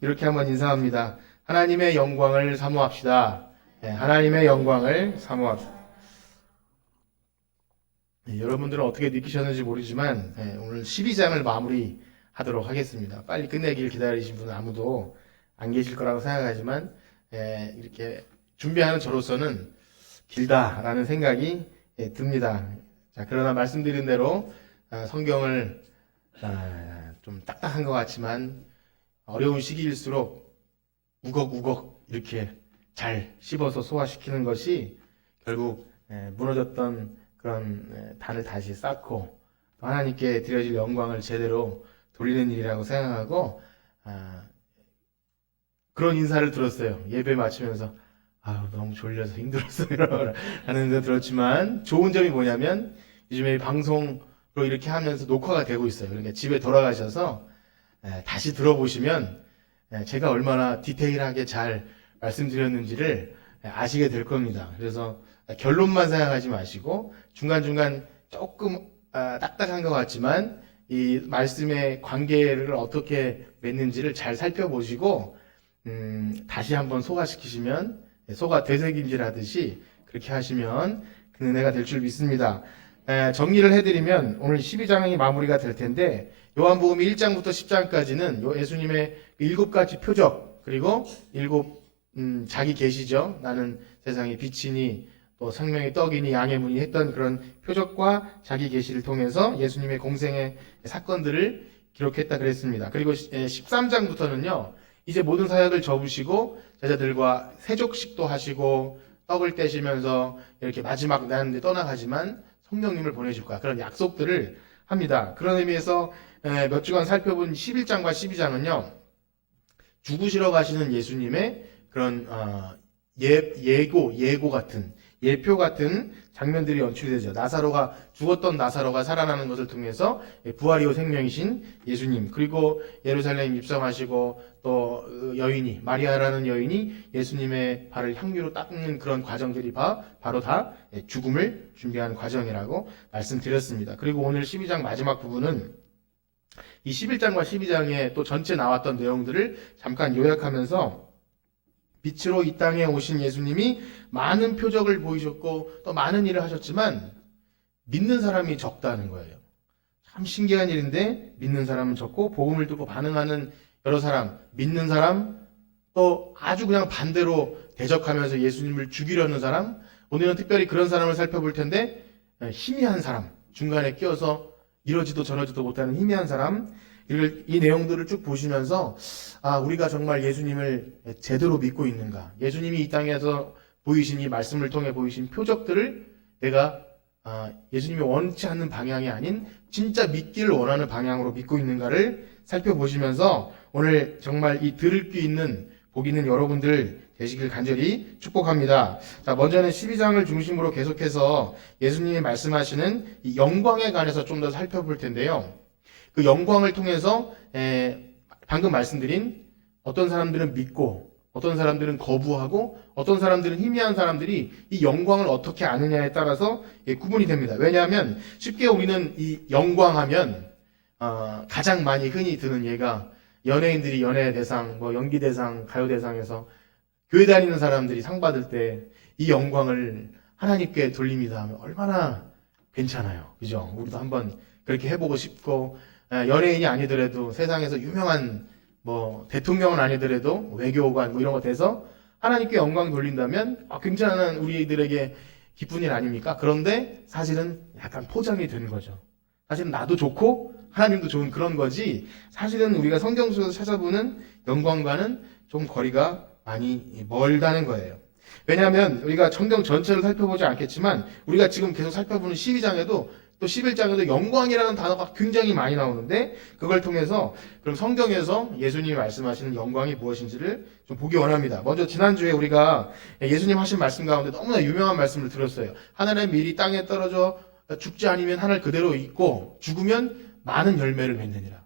이렇게 한번 인사합니다. 하나님의 영광을 사모합시다. 네, 하나님의 영광을 사모합시다. 네, 여러분들은 어떻게 느끼셨는지 모르지만 오늘 12장을 마무리하도록 하겠습니다. 빨리 끝내길 기다리신 분은 아무도 안 계실 거라고 생각하지만 이렇게 준비하는 저로서는 길다라는 생각이 듭니다. 자, 그러나 말씀드린 대로 성경을 좀 딱딱한 것 같지만 어려운 시기일수록 우걱우걱 이렇게 잘 씹어서 소화시키는 것이 결국 무너졌던 그런 단을 다시 쌓고 하나님께 드려질 영광을 제대로 돌리는 일이라고 생각하고 그런 인사를 들었어요. 예배 마치면서 너무 졸려서 힘들었어요 라는 데 들었지만 좋은 점이 뭐냐면 요즘에 방송으로 이렇게 하면서 녹화가 되고 있어요. 그러니까 집에 돌아가셔서 다시 들어보시면 제가 얼마나 디테일하게 잘 말씀드렸는지를 아시게 될 겁니다. 그래서 결론만 생각하지 마시고 중간중간 조금 딱딱한 것 같지만 이 말씀의 관계를 어떻게 맺는지를 잘 살펴보시고 다시 한번 소화시키시면 소가 되새김질 하듯이 그렇게 하시면 그 은혜가 될 줄 믿습니다. 정리를 해드리면 오늘 12장이 마무리가 될 텐데 요한복음 1장부터 10장까지는 예수님의 7가지 표적 그리고 7 자기 계시죠. 나는 세상의 빛이니 또 생명의 떡이니 양의 문이 했던 그런 표적과 자기 계시를 통해서 예수님의 공생의 사건들을 기록했다 그랬습니다. 그리고 13장부터는요. 이제 모든 사역을 접으시고 제자들과 세족식도 하시고 떡을 떼시면서 이렇게 마지막 나는데 떠나가지만 성령님을 보내줄 거야. 그런 약속들을 합니다. 그런 의미에서 몇 주간 살펴본 11장과 12장은요. 죽으시러 가시는 예수님의 그런 예고 같은 예표 같은 장면들이 연출되죠. 죽었던 나사로가 살아나는 것을 통해서 부활이요 생명이신 예수님 그리고 예루살렘 입성하시고 또 여인이 마리아라는 여인이 예수님의 발을 향유로 닦는 그런 과정들이 바로 다 죽음을 준비하는 과정이라고 말씀드렸습니다. 그리고 오늘 12장 마지막 부분은 이 11장과 12장에 또 전체 나왔던 내용들을 잠깐 요약하면서 빛으로 이 땅에 오신 예수님이 많은 표적을 보이셨고 또 많은 일을 하셨지만 믿는 사람이 적다는 거예요. 참 신기한 일인데 믿는 사람은 적고 복음을 듣고 반응하는 여러 사람, 믿는 사람, 또 아주 그냥 반대로 대적하면서 예수님을 죽이려는 사람, 오늘은 특별히 그런 사람을 살펴볼 텐데 희미한 사람, 중간에 끼어서 이러지도 저러지도 못하는 희미한 사람, 이 내용들을 쭉 보시면서 우리가 정말 예수님을 제대로 믿고 있는가, 예수님이 이 땅에서 보이신 이 말씀을 통해 보이신 표적들을 내가 예수님이 원치 않는 방향이 아닌 진짜 믿기를 원하는 방향으로 믿고 있는가를 살펴보시면서 오늘 정말 이 들을 귀 있는 복 있는 여러분들 되시길 간절히 축복합니다. 자, 먼저는 12장을 중심으로 계속해서 예수님이 말씀하시는 이 영광에 관해서 좀 더 살펴볼 텐데요. 그 영광을 통해서 방금 말씀드린 어떤 사람들은 믿고 어떤 사람들은 거부하고 어떤 사람들은 희미한 사람들이 이 영광을 어떻게 아느냐에 따라서 구분이 됩니다. 왜냐하면 쉽게 우리는 이 영광하면 가장 많이 흔히 드는 예가 연예인들이 연예대상, 연기대상, 가요대상에서 교회 다니는 사람들이 상 받을 때 이 영광을 하나님께 돌립니다 하면 얼마나 괜찮아요. 그죠? 우리도 한번 그렇게 해보고 싶고 연예인이 아니더라도 세상에서 유명한 대통령은 아니더라도 외교관 이런 거 돼서 하나님께 영광 돌린다면 굉장한 우리들에게 기쁜 일 아닙니까? 그런데 사실은 약간 포장이 되는 거죠. 사실은 나도 좋고 하나님도 좋은 그런 거지 사실은 우리가 성경 속에서 찾아보는 영광과는 좀 거리가 많이 멀다는 거예요. 왜냐하면 우리가 성경 전체를 살펴보지 않겠지만 우리가 지금 계속 살펴보는 12장에도 또 11장에도 영광이라는 단어가 굉장히 많이 나오는데 그걸 통해서 그럼 성경에서 예수님이 말씀하시는 영광이 무엇인지를 좀 보기 원합니다. 먼저 지난주에 우리가 예수님 하신 말씀 가운데 너무나 유명한 말씀을 들었어요. 하늘의 밀이 땅에 떨어져 죽지 않으면 하늘 그대로 있고 죽으면 많은 열매를 맺느니라.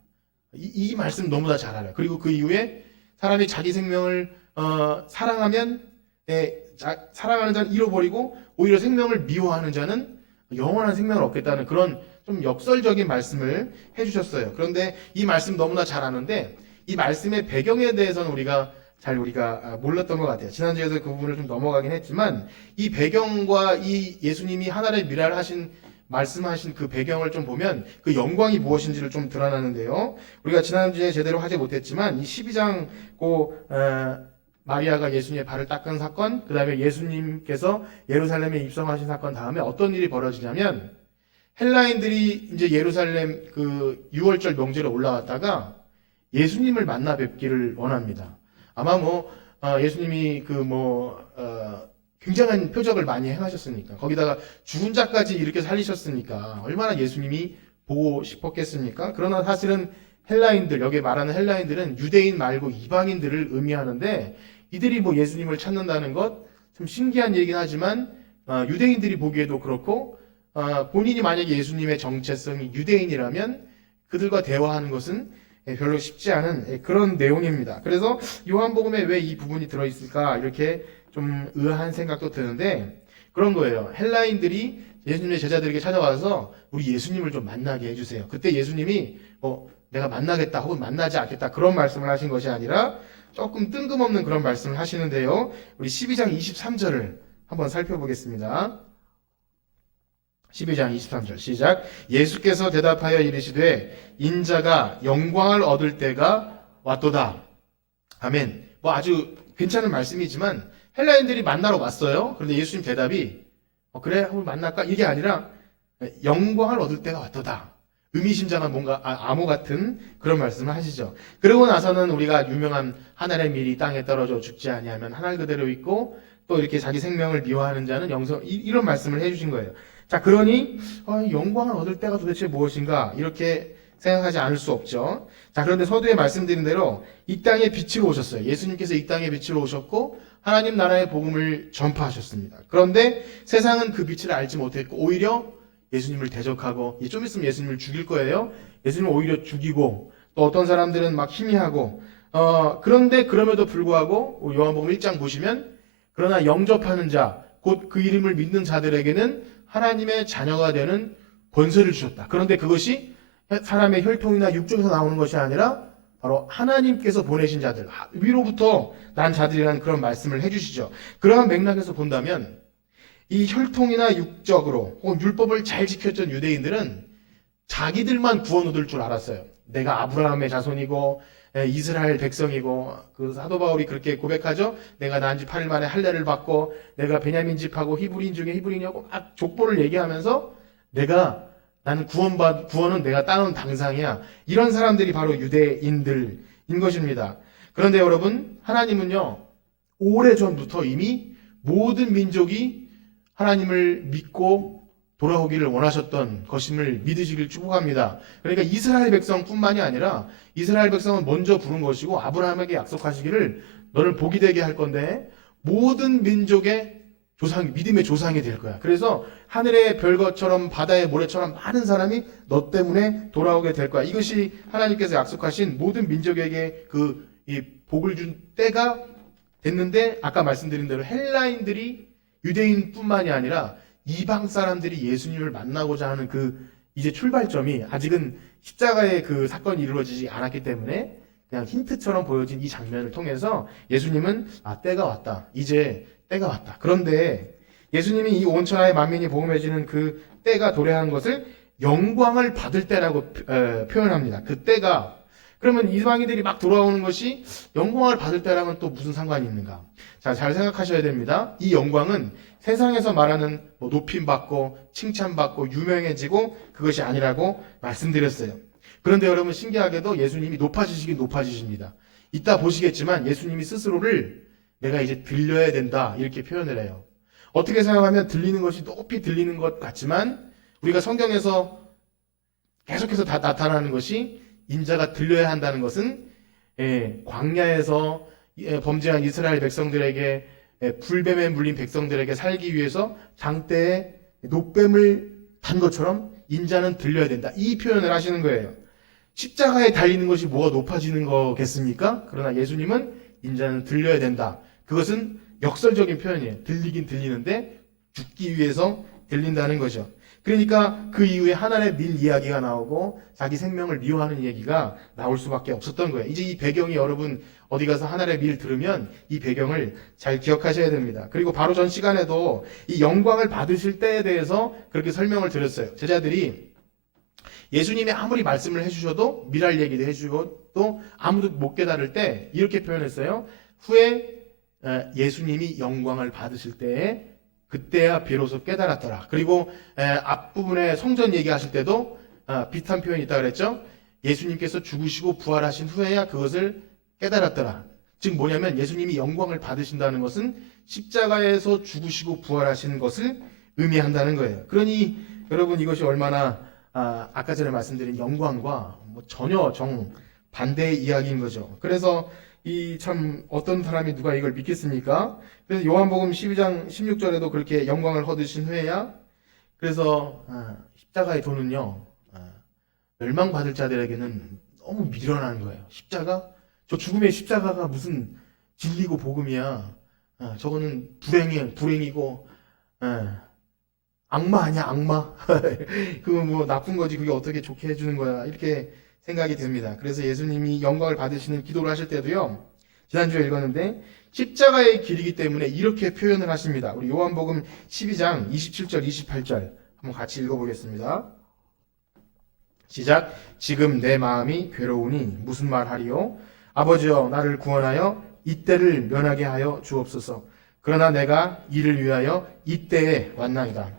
이 말씀 너무나 잘 알아요. 그리고 그 이후에 사람이 자기 생명을 사랑하면 사랑하는 자는 잃어버리고 오히려 생명을 미워하는 자는 영원한 생명을 얻겠다는 그런 좀 역설적인 말씀을 해주셨어요. 그런데 이 말씀 너무나 잘 아는데 이 말씀의 배경에 대해서는 우리가 몰랐던 것 같아요. 지난주에도 그 부분을 좀 넘어가긴 했지만 이 배경과 이 예수님이 하나님의 미랄 하신 말씀하신 그 배경을 좀 보면 그 영광이 무엇인지를 좀 드러나는데요. 우리가 지난주에 제대로 하지 못했지만 이 12장 마리아가 예수님의 발을 닦은 사건, 그 다음에 예수님께서 예루살렘에 입성하신 사건 다음에 어떤 일이 벌어지냐면 헬라인들이 이제 예루살렘 그 6월절 명절에 올라왔다가 예수님을 만나 뵙기를 원합니다. 아마 예수님이 굉장한 표적을 많이 행하셨으니까 거기다가 죽은 자까지 이렇게 살리셨으니까 얼마나 예수님이 보고 싶었겠습니까? 그러나 사실은 헬라인들, 여기 말하는 헬라인들은 유대인 말고 이방인들을 의미하는데 이들이 예수님을 찾는다는 것 좀 신기한 얘기긴 하지만 유대인들이 보기에도 그렇고 본인이 만약에 예수님의 정체성이 유대인이라면 그들과 대화하는 것은 별로 쉽지 않은 그런 내용입니다. 그래서 요한복음에 왜 이 부분이 들어있을까 이렇게 좀 의아한 생각도 드는데 그런 거예요. 헬라인들이 예수님의 제자들에게 찾아와서 우리 예수님을 좀 만나게 해주세요. 그때 예수님이 내가 만나겠다 혹은 만나지 않겠다 그런 말씀을 하신 것이 아니라 조금 뜬금없는 그런 말씀을 하시는데요. 우리 12장 23절을 한번 살펴보겠습니다. 12장 23절 시작. 예수께서 대답하여 이르시되 인자가 영광을 얻을 때가 왔도다. 아멘. 아주 괜찮은 말씀이지만 헬라인들이 만나러 왔어요. 그런데 예수님 대답이 그래 한번 만날까? 이게 아니라 영광을 얻을 때가 왔도다. 의미심장한 뭔가 암호 같은 그런 말씀을 하시죠. 그러고 나서는 우리가 유명한 하늘의 밀이 땅에 떨어져 죽지 아니하면 하늘 그대로 있고 또 이렇게 자기 생명을 미워하는 자는 영생 이런 말씀을 해주신 거예요. 자, 그러니 영광을 얻을 때가 도대체 무엇인가 이렇게 생각하지 않을 수 없죠. 자, 그런데 서두에 말씀드린 대로 이 땅에 빛으로 오셨어요. 예수님께서 이 땅에 빛으로 오셨고 하나님 나라의 복음을 전파하셨습니다. 그런데 세상은 그 빛을 알지 못했고 오히려 예수님을 대적하고 좀 있으면 예수님을 죽일 거예요. 예수님을 오히려 죽이고 또 어떤 사람들은 막 희미하고 그런데 그럼에도 불구하고 요한복음 1장 보시면 그러나 영접하는 자 곧 그 이름을 믿는 자들에게는 하나님의 자녀가 되는 권세를 주셨다. 그런데 그것이 사람의 혈통이나 육종에서 나오는 것이 아니라 바로 하나님께서 보내신 자들 위로부터 난 자들이라는 그런 말씀을 해주시죠. 그러한 맥락에서 본다면 이 혈통이나 육적으로 혹은 율법을 잘 지켰던 유대인들은 자기들만 구원 얻을 줄 알았어요. 내가 아브라함의 자손이고 이스라엘 백성이고 그 사도 바울이 그렇게 고백하죠. 내가 난 지 8일 만에 할례를 받고 내가 베냐민 집하고 히브리인 중에 히브리인이고 막 족보를 얘기하면서 나는 구원은 내가 따놓은 당상이야. 이런 사람들이 바로 유대인들인 것입니다. 그런데 여러분 하나님은요 오래전부터 이미 모든 민족이 하나님을 믿고 돌아오기를 원하셨던 것임을 믿으시길 축복합니다. 그러니까 이스라엘 백성뿐만이 아니라 이스라엘 백성은 먼저 부른 것이고 아브라함에게 약속하시기를 너를 복이 되게 할 건데 모든 민족의 믿음의 조상이 될 거야. 그래서 하늘의 별것처럼 바다의 모래처럼 많은 사람이 너 때문에 돌아오게 될 거야. 이것이 하나님께서 약속하신 모든 민족에게 이 복을 준 때가 됐는데 아까 말씀드린 대로 헬라인들이 유대인뿐만이 아니라 이방 사람들이 예수님을 만나고자 하는 이제 출발점이 아직은 십자가의 그 사건이 이루어지지 않았기 때문에 그냥 힌트처럼 보여진 이 장면을 통해서 예수님은 때가 왔다. 이제 때가 왔다. 그런데 예수님이 이 온 천하의 만민이 복음해지는 그 때가 도래한 것을 영광을 받을 때라고 표현합니다. 그 때가 그러면 이방인들이 막 돌아오는 것이 영광을 받을 때랑은 또 무슨 상관이 있는가? 자, 잘 생각하셔야 됩니다. 이 영광은 세상에서 말하는 높임받고 칭찬받고 유명해지고 그것이 아니라고 말씀드렸어요. 그런데 여러분 신기하게도 예수님이 높아지시긴 높아지십니다. 이따 보시겠지만 예수님이 스스로를 내가 이제 들려야 된다 이렇게 표현을 해요. 어떻게 생각하면 들리는 것이 높이 들리는 것 같지만 우리가 성경에서 계속해서 다 나타나는 것이 인자가 들려야 한다는 것은 광야에서 범죄한 이스라엘 백성들에게 불뱀에 물린 백성들에게 살기 위해서 장대에 노뱀을 단 것처럼 인자는 들려야 된다. 이 표현을 하시는 거예요. 십자가에 달리는 것이 뭐가 높아지는 거겠습니까? 그러나 예수님은 인자는 들려야 된다. 그것은 역설적인 표현이에요. 들리긴 들리는데 죽기 위해서 들린다는 거죠. 그러니까 그 이후에 하나님의 밀 이야기가 나오고 자기 생명을 미워하는 얘기가 나올 수밖에 없었던 거예요. 이제 이 배경이 여러분 어디 가서 하나님의 밀 들으면 이 배경을 잘 기억하셔야 됩니다. 그리고 바로 전 시간에도 이 영광을 받으실 때에 대해서 그렇게 설명을 드렸어요. 제자들이 예수님이 아무리 말씀을 해주셔도 미랄 얘기도 해주고 또 아무도 못 깨달을 때 이렇게 표현했어요. 후에 예수님이 영광을 받으실 때에 그때야 비로소 깨달았더라. 그리고 앞부분에 성전 얘기하실 때도 비슷한 표현이 있다 그랬죠. 예수님께서 죽으시고 부활하신 후에야 그것을 깨달았더라. 즉 뭐냐면 예수님이 영광을 받으신다는 것은 십자가에서 죽으시고 부활하신 것을 의미한다는 거예요. 그러니 여러분 이것이 얼마나 아까 전에 말씀드린 영광과 전혀 정반대의 이야기인 거죠. 그래서 이 참 어떤 사람이 누가 이걸 믿겠습니까? 그래서 요한복음 12장 16절에도 그렇게 영광을 얻으신 후에야 그래서 십자가의 도는요 멸망받을 자들에게는 너무 미련한 거예요. 십자가? 저 죽음의 십자가가 무슨 진리고 복음이야. 저거는 불행이고 악마 아니야 악마. 그거 뭐 나쁜 거지 그게 어떻게 좋게 해주는 거야 이렇게 생각이 됩니다. 그래서 예수님이 영광을 받으시는 기도를 하실 때도요 지난주에 읽었는데 십자가의 길이기 때문에 이렇게 표현을 하십니다. 우리 요한복음 12장 27절 28절 한번 같이 읽어보겠습니다. 시작. 지금 내 마음이 괴로우니 무슨 말하리요? 아버지여 나를 구원하여 이때를 면하게 하여 주옵소서. 그러나 내가 이를 위하여 이때에 왔나이다.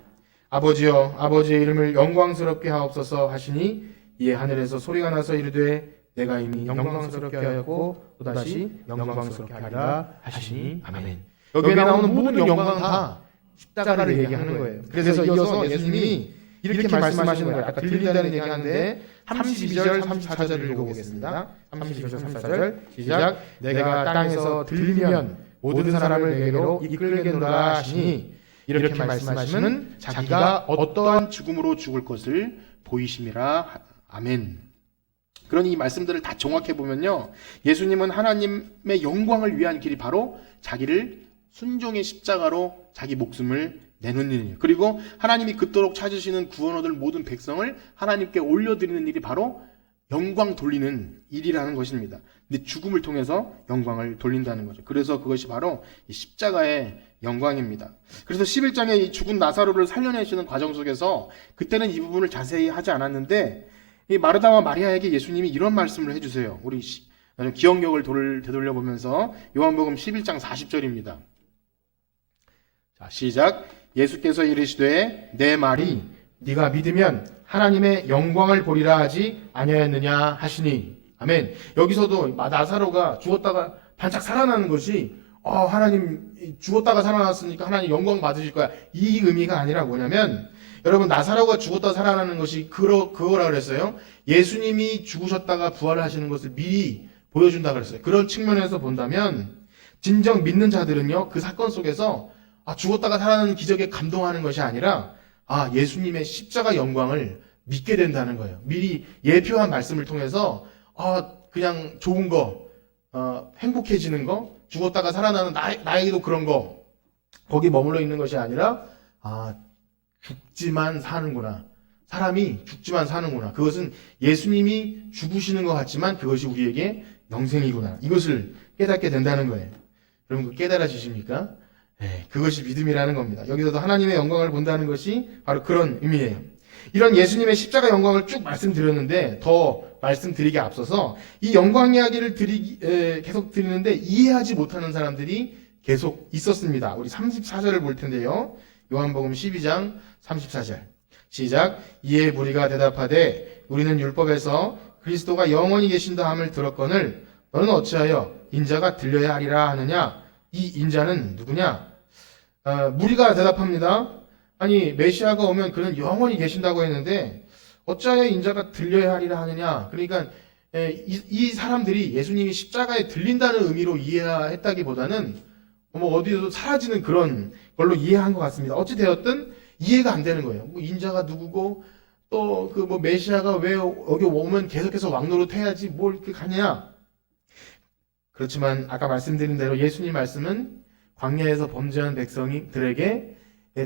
아버지여 아버지의 이름을 영광스럽게 하옵소서 하시니 이에 하늘에서 소리가 나서 이르되 내가 이미 영광스럽게 하였고 또다시 영광스럽게 하리라 하시니 아멘. 여기에 나오는 모든 영광은 다 십자가를 얘기하는 거예요. 그래서 이어서 예수님이 이렇게 말씀하시는 거예요. 아까 들린다는 얘기하는데 32절 34절을 읽어보겠습니다. 32절 34절 시작. 내가 땅에서 들리면 모든 사람을 내게로 이끌겠노라 하시니 이렇게 말씀하시면 자기가 어떠한 죽음으로 죽을 것을 보이심이라. 아멘. 그러니 이 말씀들을 다 종합해 보면요 예수님은 하나님의 영광을 위한 길이 바로 자기를 순종의 십자가로 자기 목숨을 내놓는 일이에요. 그리고 하나님이 그토록 찾으시는 구원 얻을 모든 백성을 하나님께 올려드리는 일이 바로 영광 돌리는 일이라는 것입니다. 근데 죽음을 통해서 영광을 돌린다는 거죠. 그래서 그것이 바로 이 십자가의 영광입니다. 그래서 11장에 이 죽은 나사로를 살려내시는 과정 속에서 그때는 이 부분을 자세히 하지 않았는데 이 마르다와 마리아에게 예수님이 이런 말씀을 해주세요. 우리 기억력을 되돌려 보면서 요한복음 11장 40절입니다. 자, 시작. 예수께서 이르시되 내 말이 네가 믿으면 하나님의 영광을 보리라 하지 아니하였느냐 하시니. 아멘. 여기서도 나사로가 죽었다가 반짝 살아나는 것이 하나님 죽었다가 살아났으니까 하나님 영광 받으실 거야 이 의미가 아니라 뭐냐면 여러분 나사로가 죽었다 살아나는 것이 그거라 그랬어요. 예수님이 죽으셨다가 부활하시는 것을 미리 보여준다 그랬어요. 그런 측면에서 본다면 진정 믿는 자들은요 그 사건 속에서 죽었다가 살아나는 기적에 감동하는 것이 아니라 예수님의 십자가 영광을 믿게 된다는 거예요. 미리 예표한 말씀을 통해서 그냥 좋은 거 행복해지는 거 죽었다가 살아나는 나에게도 그런 거 거기 머물러 있는 것이 아니라 죽지만 사는구나. 사람이 죽지만 사는구나. 그것은 예수님이 죽으시는 것 같지만 그것이 우리에게 영생이구나. 이것을 깨닫게 된다는 거예요. 여러분 깨달아지십니까? 네, 그것이 믿음이라는 겁니다. 여기서도 하나님의 영광을 본다는 것이 바로 그런 의미예요. 이런 예수님의 십자가 영광을 쭉 말씀드렸는데 더 말씀드리기 앞서서 이 영광 이야기를 계속 드리는데 이해하지 못하는 사람들이 계속 있었습니다. 우리 34절을 볼 텐데요. 요한복음 12장 34절 시작. 이에 무리가 대답하되 우리는 율법에서 그리스도가 영원히 계신다 함을 들었거늘 너는 어찌하여 인자가 들려야 하리라 하느냐. 이 인자는 누구냐? 무리가 대답합니다. 아니 메시아가 오면 그는 영원히 계신다고 했는데 어찌하여 인자가 들려야 하리라 하느냐. 그러니까 이 사람들이 예수님이 십자가에 들린다는 의미로 이해했다기보다는 어디에도 사라지는 그런 걸로 이해한 것 같습니다. 어찌 되었든 이해가 안 되는 거예요. 인자가 누구고 또 그 메시아가 왜 여기 오면 계속해서 왕노릇해야지 뭘 이렇게 가냐. 그렇지만 아까 말씀드린 대로 예수님 말씀은 광야에서 범죄한 백성들에게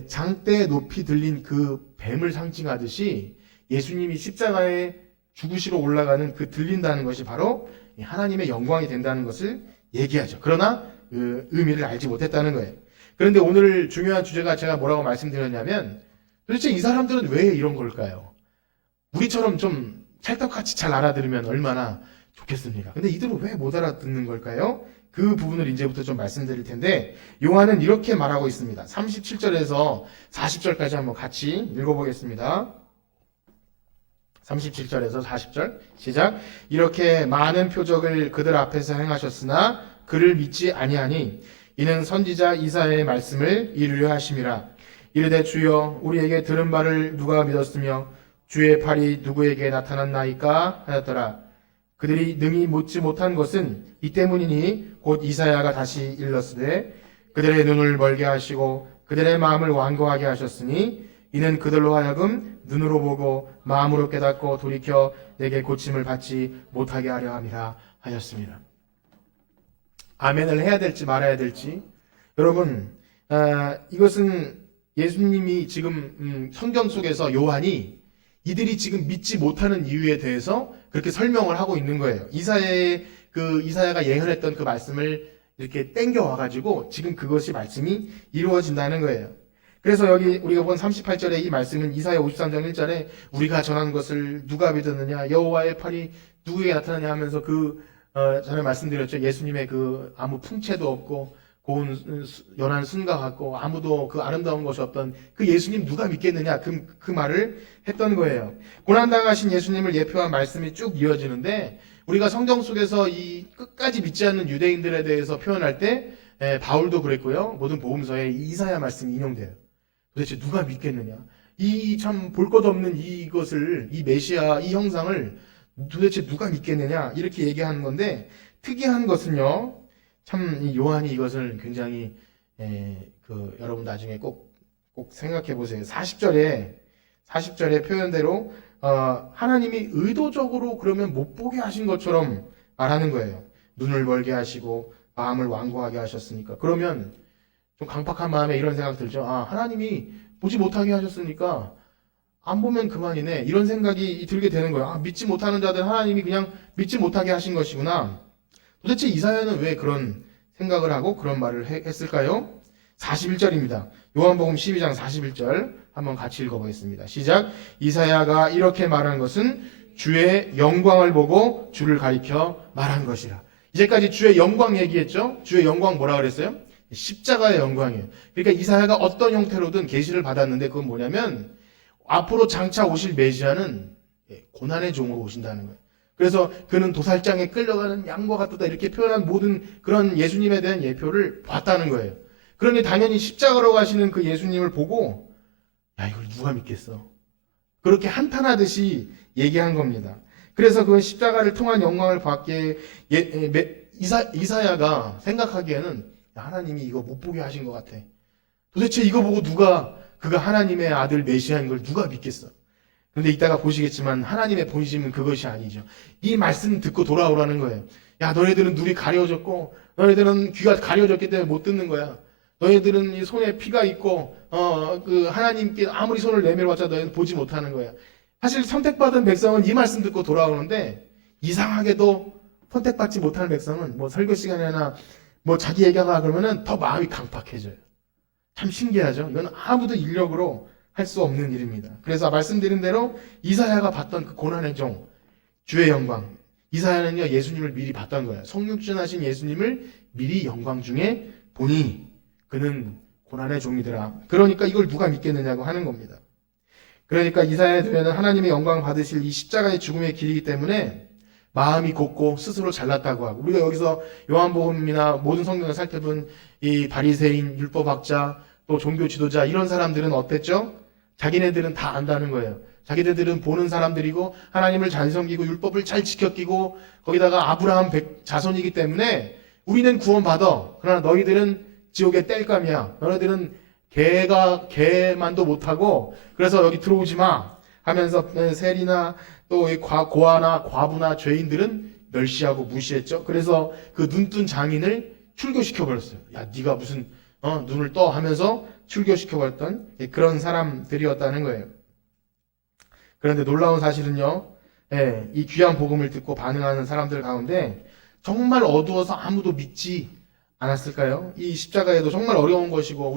장대 높이 들린 그 뱀을 상징하듯이 예수님이 십자가에 죽으시러 올라가는 그 들린다는 것이 바로 하나님의 영광이 된다는 것을 얘기하죠. 그러나 그 의미를 알지 못했다는 거예요. 그런데 오늘 중요한 주제가 제가 뭐라고 말씀드렸냐면 도대체 이 사람들은 왜 이런 걸까요? 우리처럼 좀 찰떡같이 잘 알아들으면 얼마나 좋겠습니까? 근데 이들은 왜 못 알아듣는 걸까요? 그 부분을 이제부터 좀 말씀드릴 텐데 요한은 이렇게 말하고 있습니다. 37절에서 40절까지 한번 같이 읽어보겠습니다. 37절에서 40절 시작. 이렇게 많은 표적을 그들 앞에서 행하셨으나 그를 믿지 아니하니 이는 선지자 이사야의 말씀을 이루려 하심이라. 이르되 주여 우리에게 들은 바를 누가 믿었으며 주의 팔이 누구에게 나타났나이까 하였더라. 그들이 능히 묻지 못한 것은 이 때문이니 곧 이사야가 다시 일렀으되 그들의 눈을 멀게 하시고 그들의 마음을 완고하게 하셨으니 이는 그들로 하여금 눈으로 보고 마음으로 깨닫고 돌이켜 내게 고침을 받지 못하게 하려 함이라 하였습니다. 아멘을 해야 될지 말아야 될지 여러분 이것은 예수님이 지금 성경 속에서 요한이 이들이 지금 믿지 못하는 이유에 대해서 그렇게 설명을 하고 있는 거예요. 이사야가 예언했던 그 말씀을 이렇게 땡겨 와가지고 지금 그것이 말씀이 이루어진다는 거예요. 그래서 여기 우리가 본 38절의 이 말씀은 이사야 53장 1절에 우리가 전한 것을 누가 믿었느냐 여호와의 팔이 누구에게 나타나냐 하면서 전에 말씀드렸죠. 예수님의 그 아무 풍채도 없고 고운 연한 순과 같고 아무도 그 아름다운 것이 없던 그 예수님 누가 믿겠느냐 그 말을 했던 거예요. 고난당하신 예수님을 예표한 말씀이 쭉 이어지는데 우리가 성경 속에서 이 끝까지 믿지 않는 유대인들에 대해서 표현할 때 바울도 그랬고요. 모든 복음서에 이사야 말씀이 인용돼요. 도대체 누가 믿겠느냐? 이 참 볼 것 없는 이것을 이 메시아 이 형상을 도대체 누가 믿겠느냐? 이렇게 얘기하는 건데 특이한 것은요. 참 이 요한이 이것을 굉장히 여러분 나중에 꼭 생각해 보세요. 40절의 표현대로 하나님이 의도적으로 그러면 못 보게 하신 것처럼 말하는 거예요. 눈을 멀게 하시고 마음을 완고하게 하셨으니까. 그러면 좀 강팍한 마음에 이런 생각 들죠. 하나님이 보지 못하게 하셨으니까 안 보면 그만이네. 이런 생각이 들게 되는 거예요. 믿지 못하는 자들 하나님이 그냥 믿지 못하게 하신 것이구나. 도대체 이사야는 왜 그런 생각을 하고 그런 말을 했을까요? 41절입니다. 요한복음 12장 41절 한번 같이 읽어보겠습니다. 시작. 이사야가 이렇게 말한 것은 주의 영광을 보고 주를 가리켜 말한 것이라. 이제까지 주의 영광 얘기했죠? 주의 영광 뭐라 그랬어요? 십자가의 영광이에요. 그러니까 이사야가 어떤 형태로든 계시를 받았는데 그건 뭐냐면 앞으로 장차 오실 메시아는 고난의 종으로 오신다는 거예요. 그래서 그는 도살장에 끌려가는 양과 같다 이렇게 표현한 모든 그런 예수님에 대한 예표를 봤다는 거예요. 그러니 당연히 십자가로 가시는 그 예수님을 보고 야 이걸 누가 믿겠어? 그렇게 한탄하듯이 얘기한 겁니다. 그래서 그 십자가를 통한 영광을 받기에 이사야가 생각하기에는 하나님이 이거 못 보게 하신 것 같아. 도대체 이거 보고 그가 하나님의 아들 메시아인 걸 누가 믿겠어? 그런데 이따가 보시겠지만 하나님의 본심은 그것이 아니죠. 이 말씀 듣고 돌아오라는 거예요. 야 너희들은 눈이 가려졌고 너희들은 귀가 가려졌기 때문에 못 듣는 거야. 너희들은 이 손에 피가 있고 그 하나님께 아무리 손을 내밀어봤자 너희는 보지 못하는 거야. 사실 선택받은 백성은 이 말씀 듣고 돌아오는데 이상하게도 선택받지 못하는 백성은 뭐 설교 시간이나 뭐 자기 얘기하거나 그러면은 더 마음이 강팍해져요. 참 신기하죠. 이건 아무도 인력으로 할 수 없는 일입니다. 그래서 말씀드린 대로 이사야가 봤던 그 고난의 종, 주의 영광. 이사야는요 예수님을 미리 봤던 거예요. 성육신하신 예수님을 미리 영광 중에 보니 그는 고난의 종이더라. 그러니까 이걸 누가 믿겠느냐고 하는 겁니다. 그러니까 이사야에 되면 하나님의 영광 받으실 이 십자가의 죽음의 길이기 때문에 마음이 곱고 스스로 잘났다고 하고 우리가 여기서 요한복음이나 모든 성경을 살펴본 이 바리새인, 율법학자, 또 종교 지도자 이런 사람들은 어땠죠? 자기네들은 다 안다는 거예요. 자기네들은 보는 사람들이고 하나님을 잘 섬기고 율법을 잘 지켰기고 거기다가 아브라함 자손이기 때문에 우리는 구원받아. 그러나 너희들은 지옥의 땔감이야. 너희들은 개만도 못하고 그래서 여기 들어오지 마 하면서 세리나 또 고아나 과부나 죄인들은 멸시하고 무시했죠. 그래서 그 눈뜬 장인을 출교시켜 버렸어요. 야 네가 무슨 눈을 떠 하면서 출교시켜버렸던 그런 사람들이었다는 거예요. 그런데 놀라운 사실은요, 이 귀한 복음을 듣고 반응하는 사람들 가운데 정말 어두워서 아무도 믿지 않았을까요? 이 십자가에도 정말 어려운 것이고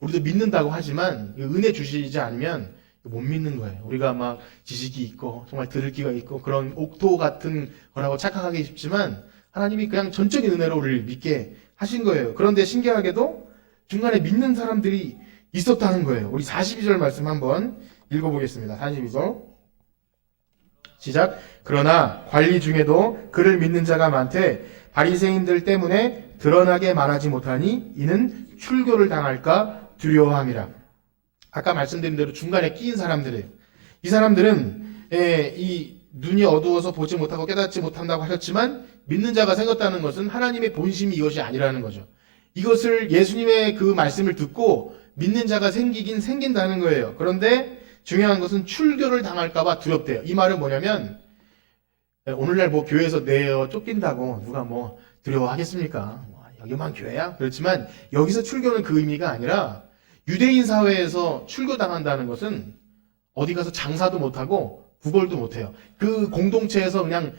우리도 믿는다고 하지만 은혜 주시지 않으면 못 믿는 거예요. 우리가 막 지식이 있고 정말 들을 기가 있고 그런 옥토 같은 거라고 착각하기 쉽지만 하나님이 그냥 전적인 은혜로 우리를 믿게 하신 거예요. 그런데 신기하게도 중간에 믿는 사람들이 있었다는 거예요. 우리 42절 말씀 한번 읽어보겠습니다. 42절 시작. 그러나 관리 중에도 그를 믿는 자가 많되 바리새인들 때문에 드러나게 말하지 못하니 이는 출교를 당할까 두려워함이라. 아까 말씀드린 대로 중간에 끼인 사람들이에요. 이 사람들은 이 눈이 어두워서 보지 못하고 깨닫지 못한다고 하셨지만 믿는 자가 생겼다는 것은 하나님의 본심이 이것이 아니라는 거죠. 이것을 예수님의 그 말씀을 듣고 믿는 자가 생기긴 생긴다는 거예요. 그런데 중요한 것은 출교를 당할까봐 두렵대요. 이 말은 뭐냐면 오늘날 뭐 교회에서 내어 쫓긴다고 누가 뭐 두려워하겠습니까? 여기만 교회야? 그렇지만 여기서 출교는 그 의미가 아니라 유대인 사회에서 출교당한다는 것은 어디 가서 장사도 못하고 구걸도 못해요. 그 공동체에서 그냥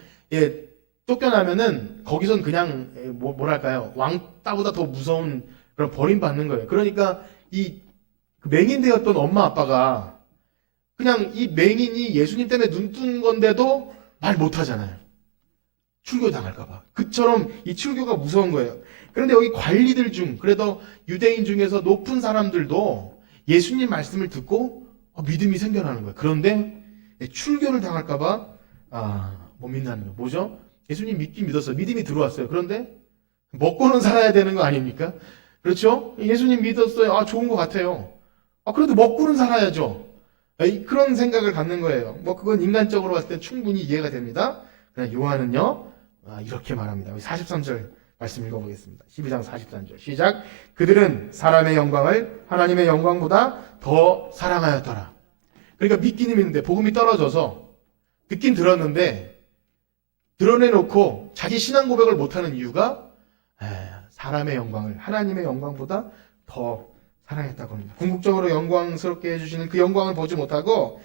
쫓겨나면은 거기선 그냥 뭐랄까요, 왕따보다 더 무서운 그런 버림받는 거예요. 그러니까 이 맹인되었던 엄마 아빠가 그냥 이 맹인이 예수님 때문에 눈 뜬 건데도 말 못하잖아요. 출교 당할까봐. 그처럼 이 출교가 무서운 거예요. 그런데 여기 관리들 중, 그래도 유대인 중에서 높은 사람들도 예수님 말씀을 듣고 믿음이 생겨나는 거예요. 그런데 출교를 당할까봐 못 믿는 거예요. 뭐죠? 예수님 믿긴 믿었어요. 믿음이 들어왔어요. 그런데 먹고는 살아야 되는 거 아닙니까? 그렇죠? 예수님 믿었어요. 좋은 것 같아요. 그래도 먹고는 살아야죠. 그런 생각을 갖는 거예요. 그건 인간적으로 봤을 때 충분히 이해가 됩니다. 그러나 요한은요, 이렇게 말합니다. 43절 말씀 읽어보겠습니다. 12장 43절 시작. 그들은 사람의 영광을 하나님의 영광보다 더 사랑하였더라. 그러니까 믿기는 믿는데 복음이 떨어져서 듣긴 들었는데 드러내놓고 자기 신앙 고백을 못하는 이유가 사람의 영광을 하나님의 영광보다 더 사랑했다고 합니다. 궁극적으로 영광스럽게 해주시는 그 영광을 보지 못하고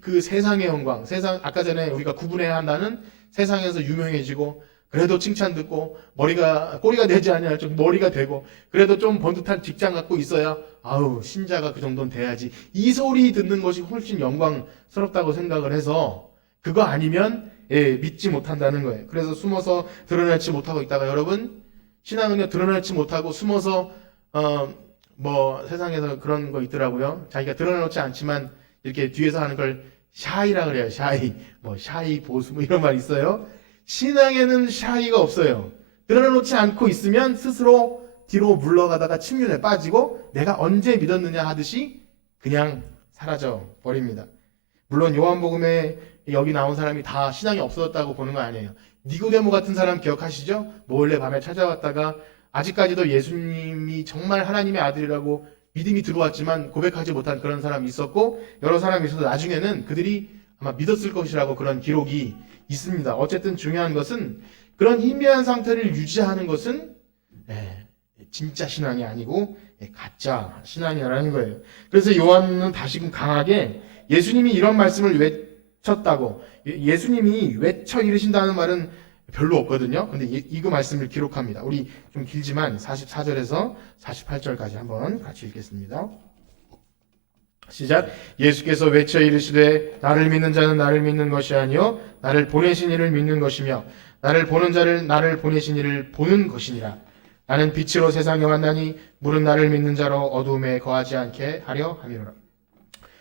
그 세상의 영광, 아까 전에 우리가 구분해야 한다는 세상에서 유명해지고 그래도 칭찬 듣고 꼬리가 되지 아니할 정 머리가 되고 그래도 좀 번듯한 직장 갖고 있어야 신자가 그 정도는 돼야지, 이 소리 듣는 것이 훨씬 영광스럽다고 생각을 해서 그거 아니면 믿지 못한다는 거예요. 그래서 숨어서 드러내지 못하고 있다가 여러분, 신앙은요 드러내지 못하고 숨어서 세상에서 그런 거 있더라고요. 자기가 드러내놓지 않지만 이렇게 뒤에서 하는 걸 샤이라 그래요. 샤이 보수 이런 말 있어요. 신앙에는 샤이가 없어요. 드러내놓지 않고 있으면 스스로 뒤로 물러가다가 침륜에 빠지고 내가 언제 믿었느냐 하듯이 그냥 사라져 버립니다. 물론 요한복음에 여기 나온 사람이 다 신앙이 없어졌다고 보는 거 아니에요. 니고데모 같은 사람 기억하시죠? 몰래 밤에 찾아왔다가 아직까지도 예수님이 정말 하나님의 아들이라고 믿음이 들어왔지만 고백하지 못한 그런 사람이 있었고, 여러 사람이 있어서 나중에는 그들이 아마 믿었을 것이라고 그런 기록이 있습니다. 어쨌든 중요한 것은 그런 희미한 상태를 유지하는 것은 진짜 신앙이 아니고 가짜 신앙이라는 거예요. 그래서 요한은 다시금 강하게 예수님이 이런 말씀을 외쳤다고, 예수님이 외쳐 이르신다는 말은 별로 없거든요. 근데 이거 말씀을 기록합니다. 우리 좀 길지만 44절에서 48절까지 한번 같이 읽겠습니다. 시작. 예수께서 외쳐 이르시되 나를 믿는 자는 나를 믿는 것이 아니요 나를 보내신 이를 믿는 것이며 나를 보는 자를 나를 보내신 이를 보는 것이니라. 나는 빛으로 세상에 왔나니 물은 나를 믿는 자로 어두움에 거하지 않게 하려 함이로라.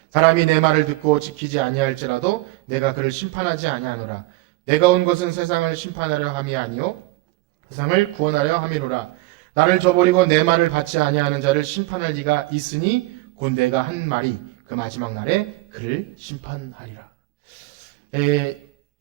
사람이 내 말을 듣고 지키지 아니할지라도 내가 그를 심판하지 아니하노라. 내가 온 것은 세상을 심판하려 함이 아니요 세상을 구원하려 함이로라. 나를 저버리고 내 말을 받지 아니하는 자를 심판할 리가 있으니 곧 내가 한 말이 그 마지막 날에 그를 심판하리라.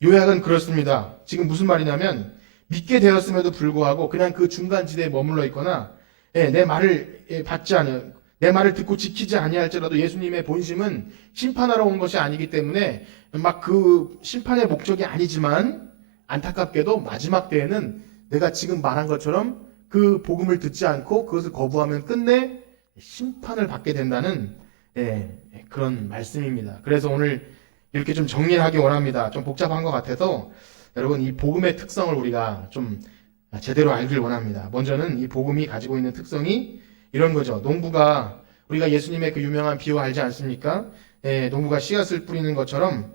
요약은 그렇습니다. 지금 무슨 말이냐면 믿게 되었음에도 불구하고 그냥 그 중간지대에 머물러 있거나 내 말을 받지 않은, 내 말을 듣고 지키지 아니할지라도 예수님의 본심은 심판하러 온 것이 아니기 때문에 막 그 심판의 목적이 아니지만 안타깝게도 마지막 때에는 내가 지금 말한 것처럼 그 복음을 듣지 않고 그것을 거부하면 끝내 심판을 받게 된다는 그런 말씀입니다. 그래서 오늘 이렇게 좀 정리를 하기 원합니다. 좀 복잡한 것 같아서 여러분 이 복음의 특성을 우리가 좀 제대로 알길 원합니다. 먼저는 이 복음이 가지고 있는 특성이 이런 거죠. 농부가 우리가 예수님의 그 유명한 비유 알지 않습니까? 농부가 씨앗을 뿌리는 것처럼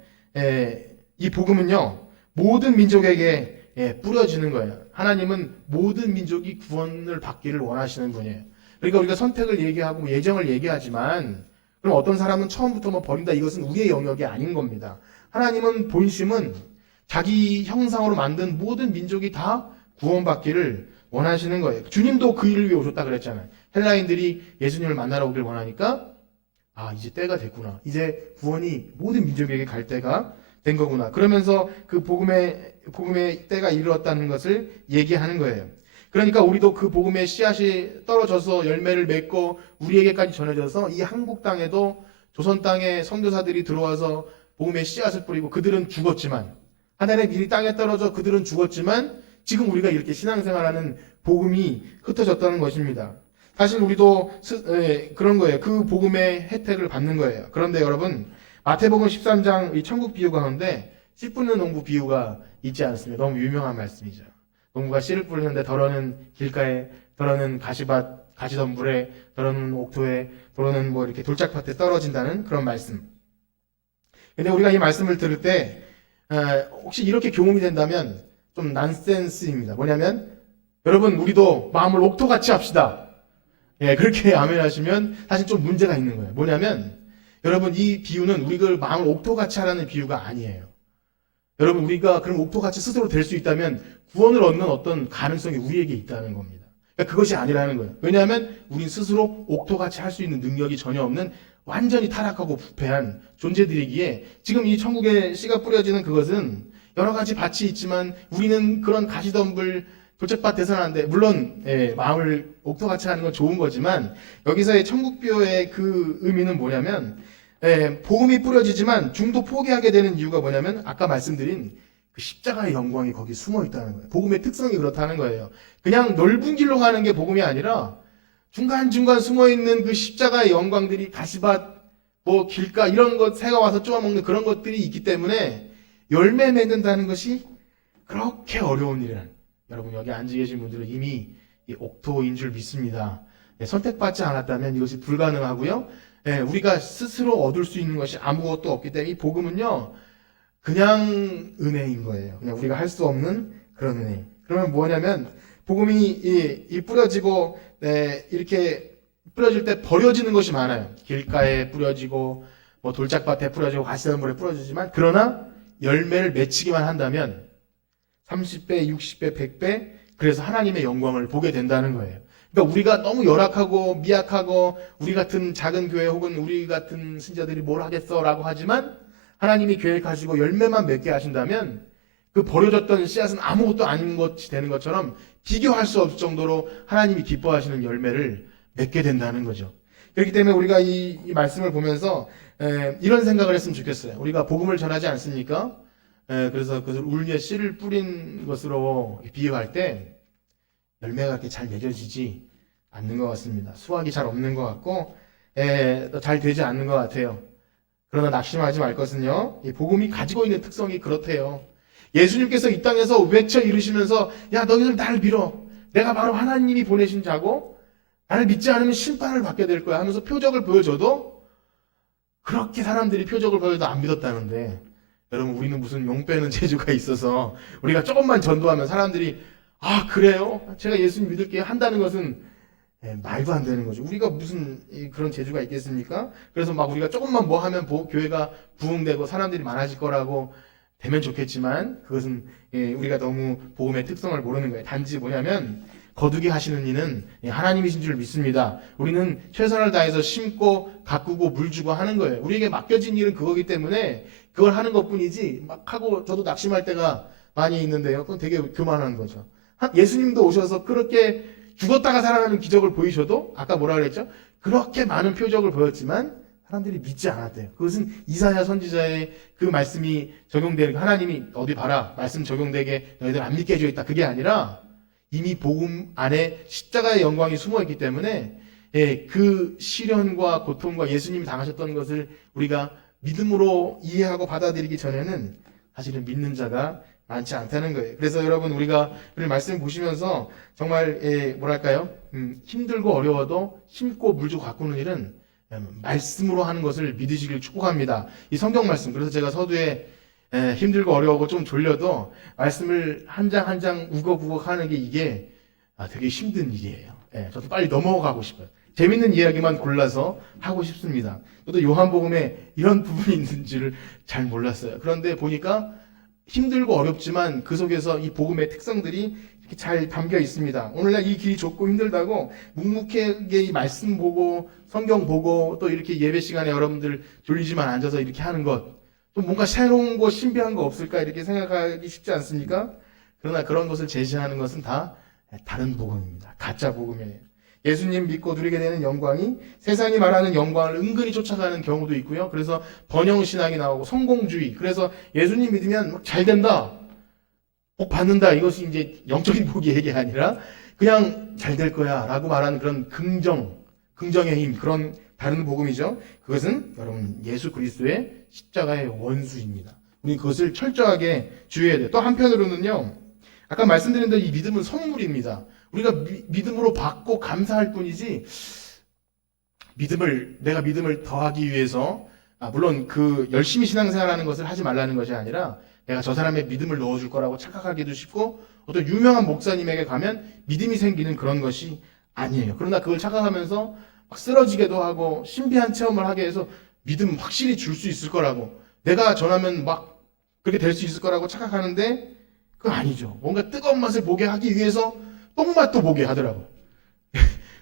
이 복음은요 모든 민족에게 뿌려지는 거예요. 하나님은 모든 민족이 구원을 받기를 원하시는 분이에요. 그러니까 우리가 선택을 얘기하고 예정을 얘기하지만 그럼 어떤 사람은 처음부터 뭐 버린다 이것은 우리의 영역이 아닌 겁니다. 하나님은 본심은 자기 형상으로 만든 모든 민족이 다 구원받기를 원하시는 거예요. 주님도 그 일을 위해 오셨다 그랬잖아요. 헬라인들이 예수님을 만나러 오길 원하니까 이제 때가 됐구나. 이제 구원이 모든 민족에게 갈 때가 된 거구나. 그러면서 그 복음의 때가 이르렀다는 것을 얘기하는 거예요. 그러니까 우리도 그 복음의 씨앗이 떨어져서 열매를 맺고 우리에게까지 전해져서 이 한국 땅에도 조선 땅에 선교사들이 들어와서 복음의 씨앗을 뿌리고 그들은 죽었지만 하늘의 길이 땅에 떨어져 그들은 죽었지만 지금 우리가 이렇게 신앙생활하는 복음이 흩어졌다는 것입니다. 사실 우리도 그런 거예요. 그 복음의 혜택을 받는 거예요. 그런데 여러분 마태복음 13장 이 천국 비유 가운데 씨 뿌리는 농부 비유가 있지 않습니다. 너무 유명한 말씀이죠. 농부가 씨를 뿌리는데 덜어는 길가에, 덜어는 가시밭, 가시덤불에, 덜어는 옥토에, 덜어는 뭐 이렇게 돌짝밭에 떨어진다는 그런 말씀. 근데 우리가 이 말씀을 들을 때 혹시 이렇게 교훈이 된다면 좀 난센스입니다. 뭐냐면 여러분 우리도 마음을 옥토같이 합시다. 그렇게 아멘 하시면 사실 좀 문제가 있는 거예요. 뭐냐면 여러분 이 비유는 우리가 마음을 옥토같이 하라는 비유가 아니에요. 여러분 우리가 그럼 옥토같이 스스로 될 수 있다면 구원을 얻는 어떤 가능성이 우리에게 있다는 겁니다. 그러니까 그것이 아니라는 거예요. 왜냐하면 우린 스스로 옥토같이 할 수 있는 능력이 전혀 없는 완전히 타락하고 부패한 존재들이기에 지금 이 천국에 씨가 뿌려지는 그것은 여러 가지 밭이 있지만 우리는 그런 가시덤불 돌짝밭 돼서는 안 돼. 물론 마음을 옥토같이 하는 건 좋은 거지만 여기서의 천국비유의 그 의미는 뭐냐면 복음이 뿌려지지만 중도 포기하게 되는 이유가 뭐냐면 아까 말씀드린 그 십자가의 영광이 거기 숨어 있다는 거예요. 복음의 특성이 그렇다는 거예요. 그냥 넓은 길로 가는 게 복음이 아니라 중간중간 숨어 있는 그 십자가의 영광들이 가시밭, 뭐 길가 이런 것 새가 와서 쪼아먹는 그런 것들이 있기 때문에 열매 맺는다는 것이 그렇게 어려운 일이라는. 여러분 여기 앉아 계신 분들은 이미 이 옥토인 줄 믿습니다. 선택받지 않았다면 이것이 불가능하고요. 우리가 스스로 얻을 수 있는 것이 아무것도 없기 때문에 이 복음은요 그냥 은혜인 거예요. 그냥 우리가 할 수 없는 그런 은혜. 그러면 뭐냐면 복음이 이 뿌려지고 이렇게 뿌려질 때 버려지는 것이 많아요. 길가에 뿌려지고 뭐 돌짝밭에 뿌려지고 가시덤불에 뿌려지지만 그러나 열매를 맺히기만 한다면 30배, 60배, 100배 그래서 하나님의 영광을 보게 된다는 거예요. 그러니까 우리가 너무 열악하고 미약하고 우리 같은 작은 교회 혹은 우리 같은 신자들이 뭘 하겠어라고 하지만 하나님이 계획하시고 열매만 맺게 하신다면 그 버려졌던 씨앗은 아무것도 아닌 것이 되는 것처럼 비교할 수 없을 정도로 하나님이 기뻐하시는 열매를 맺게 된다는 거죠. 그렇기 때문에 우리가 이 말씀을 보면서 이런 생각을 했으면 좋겠어요. 우리가 복음을 전하지 않습니까? 그래서 그것을 울리에 씨를 뿌린 것으로 비유할 때 열매가 그렇게 잘 맺어지지 않는 것 같습니다. 수확이 잘 없는 것 같고 잘 되지 않는 것 같아요. 그러나 낙심하지 말 것은요. 이 복음이 가지고 있는 특성이 그렇대요. 예수님께서 이 땅에서 외쳐 이르시면서 야 너희들 나를 믿어. 내가 바로 하나님이 보내신 자고 나를 믿지 않으면 심판을 받게 될 거야 하면서 표적을 보여줘도 그렇게 사람들이 표적을 보여도 안 믿었다는데 여러분 우리는 무슨 용 빼는 재주가 있어서 우리가 조금만 전도하면 사람들이 아 그래요? 제가 예수님 믿을게요 한다는 것은 말도 안 되는 거죠. 우리가 무슨 그런 재주가 있겠습니까? 그래서 막 우리가 조금만 뭐 하면 교회가 부흥되고 사람들이 많아질 거라고 되면 좋겠지만 그것은 우리가 너무 복음의 특성을 모르는 거예요. 단지 뭐냐면 거두게 하시는 이는 하나님이신 줄 믿습니다. 우리는 최선을 다해서 심고 가꾸고 물 주고 하는 거예요. 우리에게 맡겨진 일은 그거기 때문에 그걸 하는 것뿐이지 막 하고 저도 낙심할 때가 많이 있는데요. 그건 되게 교만한 거죠. 예수님도 오셔서 그렇게 죽었다가 살아나는 기적을 보이셔도 아까 뭐라 그랬죠? 그렇게 많은 표적을 보였지만 사람들이 믿지 않았대요. 그것은 이사야 선지자의 그 말씀이 적용되는 하나님이 어디 봐라 말씀 적용되게 너희들 안 믿게 해줘 있다. 그게 아니라 이미 복음 안에 십자가의 영광이 숨어있기 때문에 그 시련과 고통과 예수님이 당하셨던 것을 우리가 믿음으로 이해하고 받아들이기 전에는 사실은 믿는 자가 많지 않다는 거예요. 그래서 여러분 우리가 오늘 말씀 보시면서 정말 뭐랄까요? 힘들고 어려워도 심고 물주고 가꾸는 일은 말씀으로 하는 것을 믿으시길 축복합니다. 이 성경 말씀, 그래서 제가 서두에 힘들고 어려우고 좀 졸려도 말씀을 한 장 한 장 우걱우걱 하는 게 이게 되게 힘든 일이에요. 저도 빨리 넘어가고 싶어요. 재밌는 이야기만 골라서 하고 싶습니다. 저도 요한복음에 이런 부분이 있는지를 잘 몰랐어요. 그런데 보니까 힘들고 어렵지만 그 속에서 이 복음의 특성들이 이렇게 잘 담겨 있습니다. 오늘날 이 길이 좁고 힘들다고 묵묵하게 이 말씀 보고 성경 보고 또 이렇게 예배 시간에 여러분들 졸리지만 앉아서 이렇게 하는 것, 또 뭔가 새로운 거 신비한 거 없을까 이렇게 생각하기 쉽지 않습니까? 그러나 그런 것을 제시하는 것은 다 다른 복음입니다. 가짜 복음이에요. 예수님 믿고 누리게 되는 영광이 세상이 말하는 영광을 은근히 쫓아가는 경우도 있고요. 그래서 번영신앙이 나오고 성공주의, 그래서 예수님 믿으면 막 잘 된다, 복 받는다, 이것이 이제 영적인 복이 얘기 아니라 그냥 잘 될 거야 라고 말하는 그런 긍정의 힘, 그런 다른 복음이죠. 그것은 여러분 예수 그리스도의 십자가의 원수입니다. 우리 그것을 철저하게 주의해야 돼요. 또 한편으로는요, 아까 말씀드린 대로 이 믿음은 선물입니다. 우리가 믿음으로 받고 감사할 뿐이지, 내가 믿음을 더하기 위해서, 물론 그 열심히 신앙생활하는 것을 하지 말라는 것이 아니라 내가 저 사람의 믿음을 넣어줄 거라고 착각하기도 쉽고, 어떤 유명한 목사님에게 가면 믿음이 생기는 그런 것이 아니에요. 그러나 그걸 착각하면서 막 쓰러지게도 하고 신비한 체험을 하게 해서 믿음 확실히 줄 수 있을 거라고, 내가 전하면 막 그렇게 될 수 있을 거라고 착각하는데 그거 아니죠. 뭔가 뜨거운 맛을 보게 하기 위해서 똥맛도 보게 하더라고.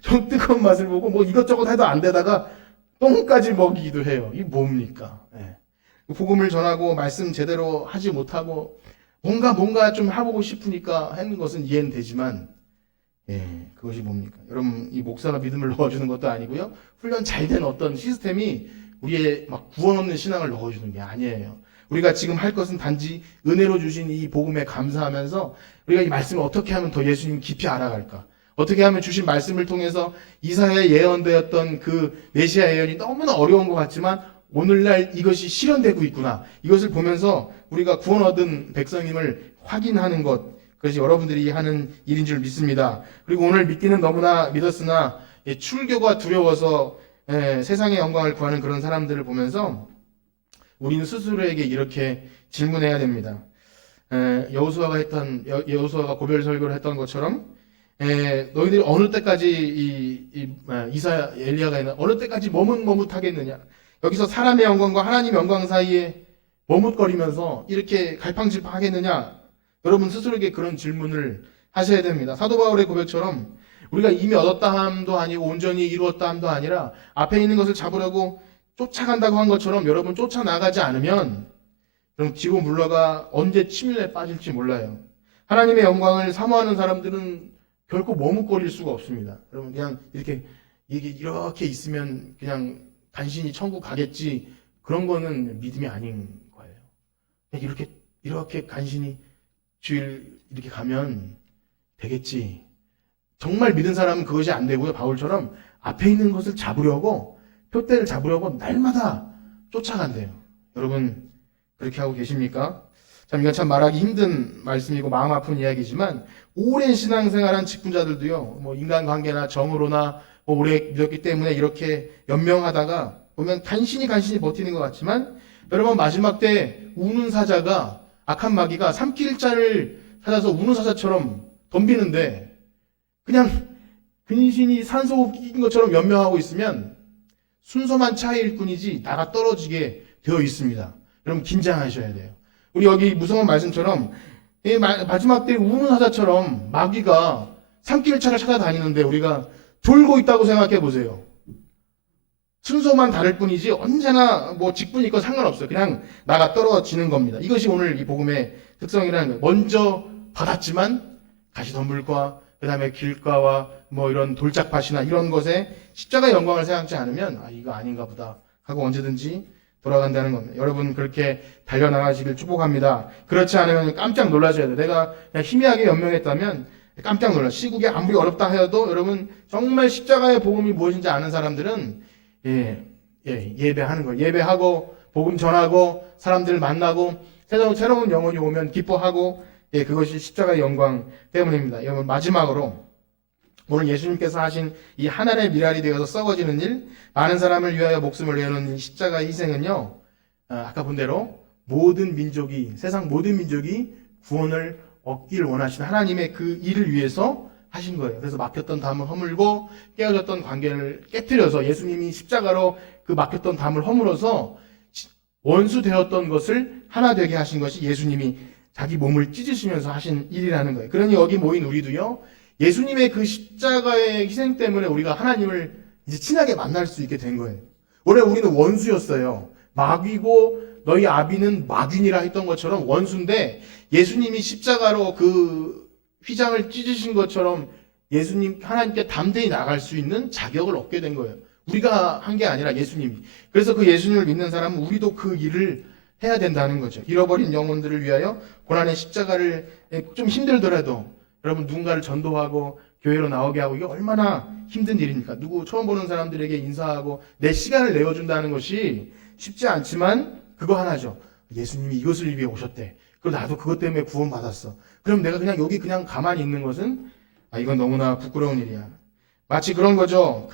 좀 뜨거운 맛을 보고 뭐 이것저것 해도 안 되다가 똥까지 먹이기도 해요. 이게 뭡니까? 복음을 전하고 말씀 제대로 하지 못하고 뭔가 좀 해보고 싶으니까 하는 것은 이해는 되지만, 그것이 뭡니까? 여러분, 이 목사가 믿음을 넣어주는 것도 아니고요, 훈련 잘 된 어떤 시스템이 우리의 막 구원 없는 신앙을 넣어주는 게 아니에요. 우리가 지금 할 것은 단지 은혜로 주신 이 복음에 감사하면서 우리가 이 말씀을 어떻게 하면 더 예수님 깊이 알아갈까? 어떻게 하면 주신 말씀을 통해서 이사야에 예언되었던 그 메시아 예언이 너무나 어려운 것 같지만 오늘날 이것이 실현되고 있구나. 이것을 보면서 우리가 구원 얻은 백성임을 확인하는 것, 그것이 여러분들이 하는 일인 줄 믿습니다. 그리고 오늘 믿기는 너무나 믿었으나 출교가 두려워서 세상의 영광을 구하는 그런 사람들을 보면서 우리는 스스로에게 이렇게 질문해야 됩니다. 여호수아가 고별 설교를 했던 것처럼, 너희들이 어느 때까지 이사야 엘리야가 어느 때까지 머뭇머뭇하겠느냐? 여기서 사람의 영광과 하나님의 영광 사이에 머뭇거리면서 이렇게 갈팡질팡하겠느냐? 여러분 스스로에게 그런 질문을 하셔야 됩니다. 사도 바울의 고백처럼 우리가 이미 얻었다 함도 아니고 온전히 이루었다 함도 아니라 앞에 있는 것을 잡으려고 쫓아간다고 한 것처럼 여러분 쫓아나가지 않으면 그럼 뒤로 물러가 언제 침륜에 빠질지 몰라요. 하나님의 영광을 사모하는 사람들은 결코 머뭇거릴 수가 없습니다. 여러분 그냥 이렇게 있으면 그냥 간신히 천국 가겠지, 그런 거는 믿음이 아닌 거예요. 그냥 이렇게 간신히 주일 이렇게 가면 되겠지. 정말 믿은 사람은 그것이 안 되고요. 바울처럼 앞에 있는 것을 잡으려고, 표대를 잡으려고 날마다 쫓아간대요. 여러분 그렇게 하고 계십니까? 참 이건 참 말하기 힘든 말씀이고 마음 아픈 이야기지만, 오랜 신앙생활한 직분자들도요, 뭐 인간관계나 정으로나 오래 믿었기 때문에 이렇게 연명하다가 보면 간신히 버티는 것 같지만, 여러분 마지막 때 우는 사자가, 악한 마귀가 삼킬자를 찾아서 우는 사자처럼 덤비는데 그냥 근신이 산소호흡 낀 것처럼 연명하고 있으면 순서만 차이일 뿐이지 나가 떨어지게 되어 있습니다. 여러분 긴장하셔야 돼요. 우리 여기 무성한 말씀처럼 마지막 때 우는 사자처럼 마귀가 삼킬자를 찾아다니는데 우리가 졸고 있다고 생각해 보세요. 순서만 다를 뿐이지 언제나 뭐 직분이 있건 상관없어요. 그냥 나가 떨어지는 겁니다. 이것이 오늘 이 복음의 특성이라는 거예요. 먼저 받았지만 가시덤불과 그 다음에 길가와 뭐 이런 돌짝밭이나 이런 것에 십자가의 영광을 생각지 않으면 이거 아닌가 보다 하고 언제든지 돌아간다는 겁니다. 여러분 그렇게 달려나가시길 축복합니다. 그렇지 않으면 깜짝 놀라셔야 돼요. 내가 그냥 희미하게 연명했다면 깜짝 놀라. 시국이 아무리 어렵다 하여도 여러분 정말 십자가의 복음이 무엇인지 아는 사람들은 예배하는 거예요. 예배하고 복음 전하고 사람들을 만나고 새로운 영혼이 오면 기뻐하고 그것이 십자가의 영광 때문입니다. 여러분 마지막으로 오늘 예수님께서 하신 이 하나의 미랄이 되어서 썩어지는 일, 많은 사람을 위하여 목숨을 내놓는 십자가의 희생은요, 아까 본 대로 세상 모든 민족이 구원을 얻기를 원하시는 하나님의 그 일을 위해서 하신 거예요. 그래서 막혔던 담을 허물고 깨어졌던 관계를 깨트려서 예수님이 십자가로 그 막혔던 담을 허물어서 원수 되었던 것을 하나 되게 하신 것이 예수님이 자기 몸을 찢으시면서 하신 일이라는 거예요. 그러니 여기 모인 우리도요, 예수님의 그 십자가의 희생 때문에 우리가 하나님을 이제 친하게 만날 수 있게 된 거예요. 원래 우리는 원수였어요. 마귀고 너희 아비는 마귀니라 했던 것처럼 원수인데 예수님이 십자가로 그 휘장을 찢으신 것처럼 예수님 하나님께 담대히 나갈 수 있는 자격을 얻게 된 거예요. 우리가 한 게 아니라 예수님이. 그래서 그 예수님을 믿는 사람은 우리도 그 일을 해야 된다는 거죠. 잃어버린 영혼들을 위하여 고난의 십자가를 좀 힘들더라도 여러분 누군가를 전도하고 교회로 나오게 하고 이게 얼마나 힘든 일입니까? 누구 처음 보는 사람들에게 인사하고 내 시간을 내어준다는 것이 쉽지 않지만 그거 하나죠. 예수님이 이것을 위해 오셨대. 그리고 나도 그것 때문에 구원받았어. 그럼 내가 그냥 여기 그냥 가만히 있는 것은 이건 너무나 부끄러운 일이야. 마치 그런 거죠.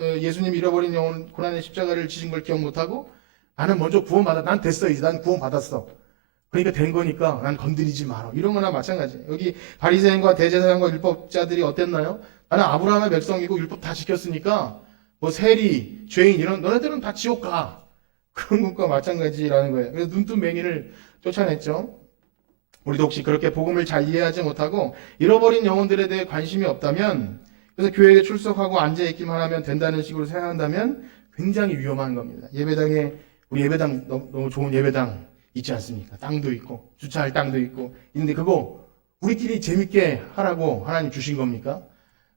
예수님 잃어버린 영혼 고난의 십자가를 지신 걸 기억 못하고 나는 먼저 난 됐어. 이제 난 구원받았어. 그러니까 된 거니까 난 건드리지 마라. 이런 거나 마찬가지예요. 여기 바리새인과 대제사장과 율법자들이 어땠나요? 나는 아브라함의 백성이고 율법 다 지켰으니까 뭐 세리, 죄인 이런 너네들은 다 지옥 가. 그런 것과 마찬가지라는 거예요. 그래서 눈뜬 맹인을 쫓아냈죠. 우리도 혹시 그렇게 복음을 잘 이해하지 못하고 잃어버린 영혼들에 대해 관심이 없다면, 그래서 교회에 출석하고 앉아있기만 하면 된다는 식으로 생각한다면 굉장히 위험한 겁니다. 우리 예배당 너무 좋은 예배당 있지 않습니까? 땅도 있고 주차할 땅도 있고 있는데 그거 우리끼리 재밌게 하라고 하나님 주신 겁니까?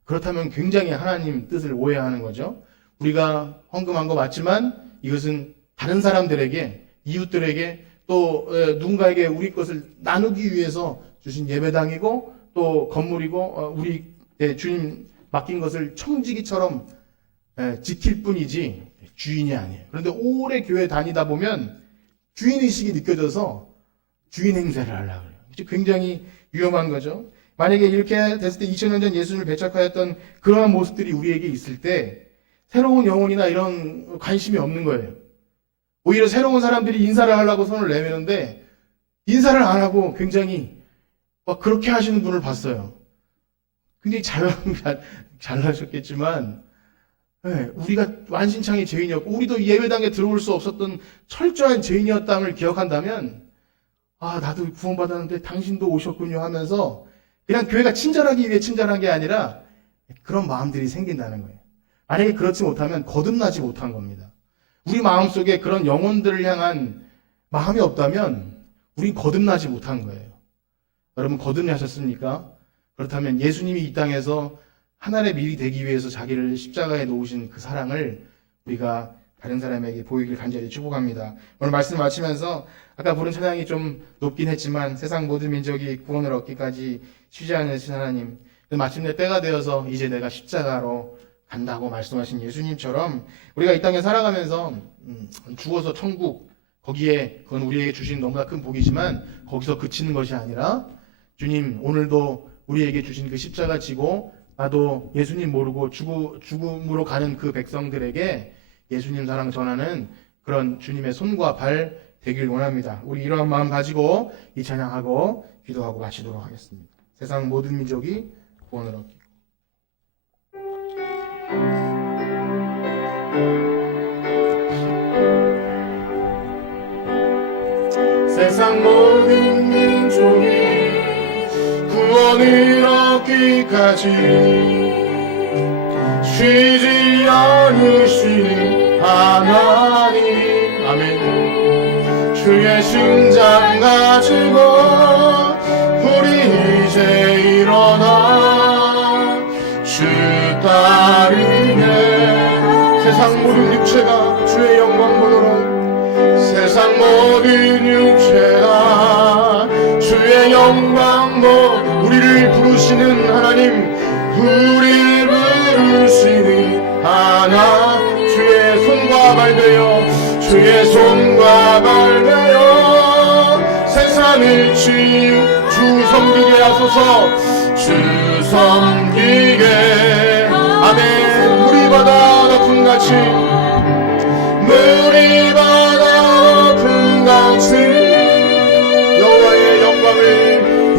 그렇다면 굉장히 하나님 뜻을 오해하는 거죠. 우리가 헌금한 거 맞지만 이것은 다른 사람들에게, 이웃들에게 또 누군가에게 우리 것을 나누기 위해서 주신 예배당이고 또 건물이고 우리 주님 맡긴 것을 청지기처럼 지킬 뿐이지 주인이 아니에요. 그런데 오래 교회 다니다 보면 주인의식이 느껴져서 주인 행세를 하려고 해요. 굉장히 위험한 거죠. 만약에 이렇게 됐을 때 2000년 전 예수님을 배척하였던 그러한 모습들이 우리에게 있을 때 새로운 영혼이나 이런 관심이 없는 거예요. 오히려 새로운 사람들이 인사를 하려고 손을 내미는데 인사를 안 하고 굉장히 그렇게 하시는 분을 봤어요. 굉장히 잘나셨겠지만 우리가 완신창이 죄인이었고 우리도 예배당에 들어올 수 없었던 철저한 죄인이었다는 기억한다면 나도 구원받았는데 당신도 오셨군요 하면서 그냥 교회가 친절하기 위해 친절한 게 아니라 그런 마음들이 생긴다는 거예요. 만약에 그렇지 못하면 거듭나지 못한 겁니다. 우리 마음속에 그런 영혼들을 향한 마음이 없다면 우린 거듭나지 못한 거예요. 여러분 거듭나셨습니까? 그렇다면 예수님이 이 땅에서 하나의 밀이 되기 위해서 자기를 십자가에 놓으신 그 사랑을 우리가 다른 사람에게 보이길 간절히 축복합니다. 오늘 말씀 마치면서 아까 부른 찬양이 좀 높긴 했지만 세상 모든 민족이 구원을 얻기까지 쉬지 않으신 하나님, 마침내 때가 되어서 이제 내가 십자가로 간다고 말씀하신 예수님처럼 우리가 이 땅에 살아가면서 죽어서 천국, 그건 우리에게 주신 너무나 큰 복이지만 거기서 그치는 것이 아니라 주님 오늘도 우리에게 주신 그 십자가 지고 나도 예수님 모르고 죽음으로 가는 그 백성들에게 예수님 사랑 전하는 그런 주님의 손과 발 되길 원합니다. 우리 이러한 마음 가지고 이 찬양하고 기도하고 마치도록 하겠습니다. 세상 모든 민족이 구원을 얻기. 세상 모든 민족이 구원을 얻기까지 쉬지 않으시는 하나님, 아멘. 주의 심장 가지고 우리 이제 일어나 주 따르네. 세상 모든 육체가 주의 영광 보도록, 세상 모든 육체가 주의 영광 보도록 우리를 부르시는 하나님, 우리를 부르시는 하나, 주의 손과 발 되어, 주의 손과 발 되어 세상을 치유 주 섬기게 하소서. 주 섬기게. 아멘. 물이 바다 높음같이, 물이 바다 높음같이 여호와의 영광을,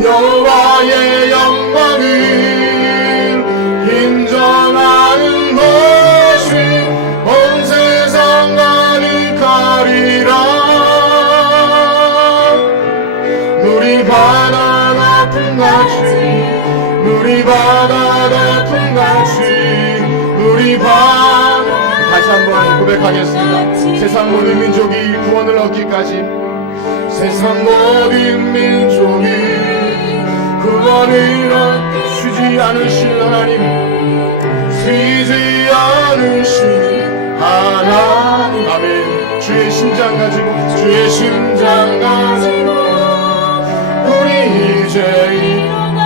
여호와의 영광을 인정하는 것이 온 세상 가득하리라. 물이 바다 높음같이, 물이 바다 높음같이, 물이 바다. 다시 한번 고백하겠습니다. 세상 모든 민족이 구원을 얻기까지, 세상 모든 민족이 구원을 얻기 쉬지 않으신 하나님, 쉬지 않으신 하나님. 아멘. 주의 심장 가지고, 주의 심장 가지고 우리 이제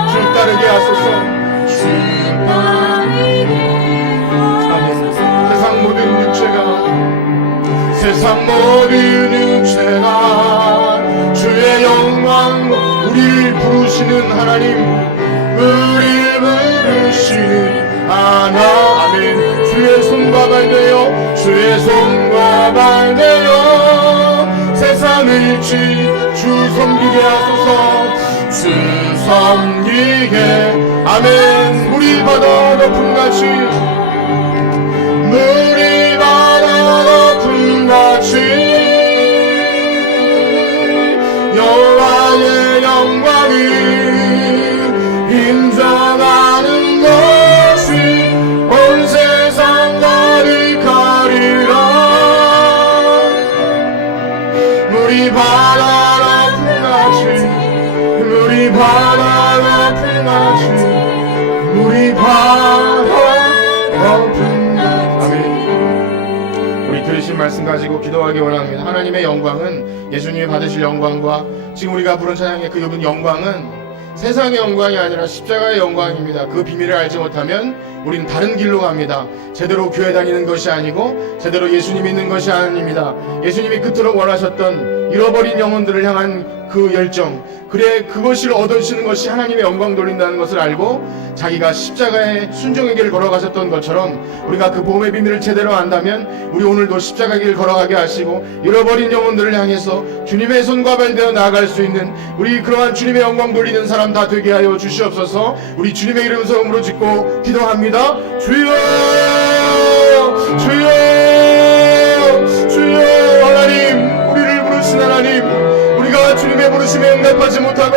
주 따르게 하소서. 세상 모든 육체가, 세상 모든 육체가 주의 영광, 우리를 부르시는 하나님, 우리를 부르시는 하나. 아멘. 주의 손과 발 되어, 주의 손과 발 되어 세상을 주 섬기게 하소서. 주 섬기게. 아멘. 물이 바다 높음같이, 물이 바다 높음같이 여호와의 영광을 인정하는 것이 온 세상 가득하리라. 물이 바다 높음같이, 물이 바다 높음같이, 물이 바다 높음같이. 우리 들으신 말씀 가지고 기도하기 원합니다. 하나님의 영광은 예수님이 받으실 영광과 지금 우리가 부른 찬양의 그 영광은 세상의 영광이 아니라 십자가의 영광입니다. 그 비밀을 알지 못하면 우리는 다른 길로 갑니다. 제대로 교회 다니는 것이 아니고 제대로 예수님 믿는 것이 아닙니다. 예수님이 그토록 원하셨던 잃어버린 영혼들을 향한 그 열정, 그래 그것을 얻으시는 것이 하나님의 영광 돌린다는 것을 알고 자기가 십자가의 순종의 길을 걸어가셨던 것처럼 우리가 그 복음의 비밀을 제대로 안다면 우리 오늘도 십자가 길 걸어가게 하시고 잃어버린 영혼들을 향해서 주님의 손과 발 되어 나아갈 수 있는 우리 그러한 주님의 영광 돌리는 사람 다 되게 하여 주시옵소서. 우리 주님의 이름 소음으로 짓고 기도합니다. 주여, 주여, 주여. 하나님, 우리를 부르신 하나님, 우리가 주님의 부르심에 응답하지 못하고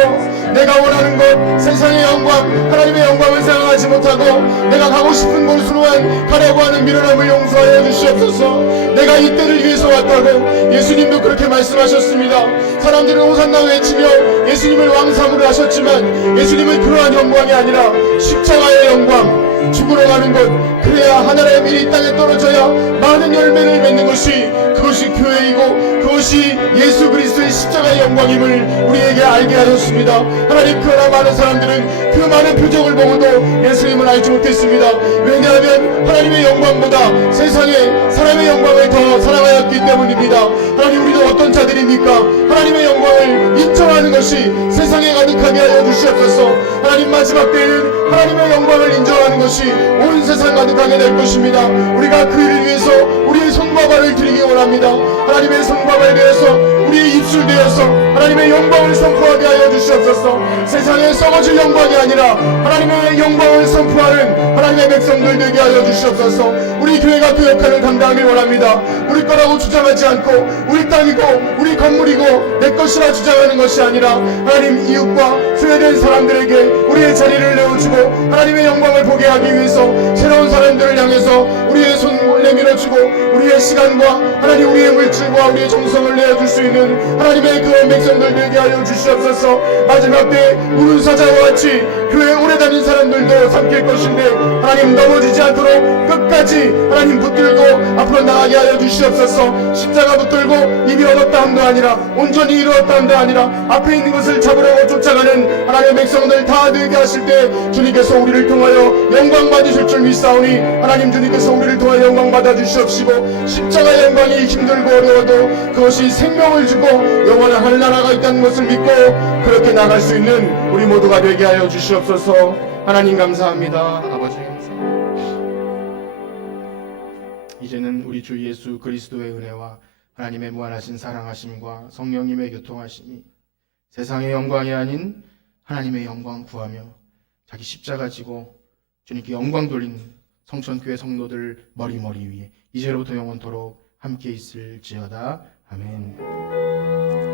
내가 원하는 것, 세상의 영광, 하나님의 영광을 생각하지 못하고 내가 가고 싶은 곳으로만 가려고 하는 미련함을 용서하여 주시옵소서. 내가 이 때를 위해서 왔다고 예수님도 그렇게 말씀하셨습니다. 사람들은 호산나 외치며 예수님을 왕삼으로 하셨지만 예수님은 그러한 영광이 아니라 십자가의 영광, 죽으러 가는 것, 그래야 하나님의 밀이 땅에 떨어져야 많은 열매를 맺는 것이, 그것이 교회이고 그것이 예수 그리스도의 십자가의 영광임을 우리에게 알게 하셨습니다. 하나님, 그러나 많은 사람들은 그 많은 표적을 보고도 예수님을 알지 못했습니다. 왜냐하면 하나님의 영광보다 세상의 사람의 영광을 더 사랑하였기 때문입니다. 하나님, 우리도 어떤 자들입니까? 하나님의 영광을 인정하는 것이 세상에 가득하게 하여 주시옵소서. 하나님, 마지막 때에는 하나님의 영광을 인정하는 것이 온 세상 가득하게 될 것입니다. 우리가 그 일을 위해서 우리의 손과 발을 드리기 원합니다. 하나님의 손과 발 되어서 우리의 입술 되어서 하나님의 영광을 선포하게 하여 주시옵소서. 세상에 썩어질 영광이 아니라 하나님의 영광을 선포하는 하나님의 백성들 되게 하여 주시옵소서. 우리 교회가 그 역할을 감당하길 원합니다. 우리 거라고 주장하지 않고 우리 땅이고 우리 건물이고 내 것이라 주장하는 것이 아니라 하나님, 이웃과 소외된 사람들에게 우리의 자리를 내어주고 하나님의 영광을 보게 하기 위해서 새로운 사람들을 향해서 우리의 손을 내밀어주고 우리의 시간과 하나님, 우리의 물질과 우리의 정성을 내어줄 수 있는 하나님의 그런 백성들 되게 하여 주시옵소서. 마지막 때 우는 사자와 같이 교회 오래 다닌 사람들도 삼킬 것인데 하나님, 넘어지지 않도록 끝까지 하나님 붙들고 앞으로 나가게 하여 주시옵소서. 십자가 붙들고 이미 얻었다 함도 아니라 온전히 이루었다 함도 아니라 앞에 있는 것을 잡으려고 쫓아가는 하나님의 백성들 다 되게 하실 때 주님께서 우리를 통하여 영광 받으실 줄 믿사오니 하나님 주님께서 우리를 통하여 영광 받아 주시옵시고 십자가 영광이 힘들고 어려워도 그것이 생명을 주고 영원한 하늘나라가 있다는 것을 믿고 그렇게 나갈 수 있는 우리 모두가 되게 하여 주시옵소서. 하나님 감사합니다. 아버지 이제는 우리 주 예수 그리스도의 은혜와 하나님의 무한하신 사랑하심과 성령님의 교통하심이 세상의 영광이 아닌 하나님의 영광 구하며 자기 십자가 지고 주님께 영광 돌린 성천교회 성도들 머리 위에 이제로부터 영원토록 함께 있을지어다. 아멘.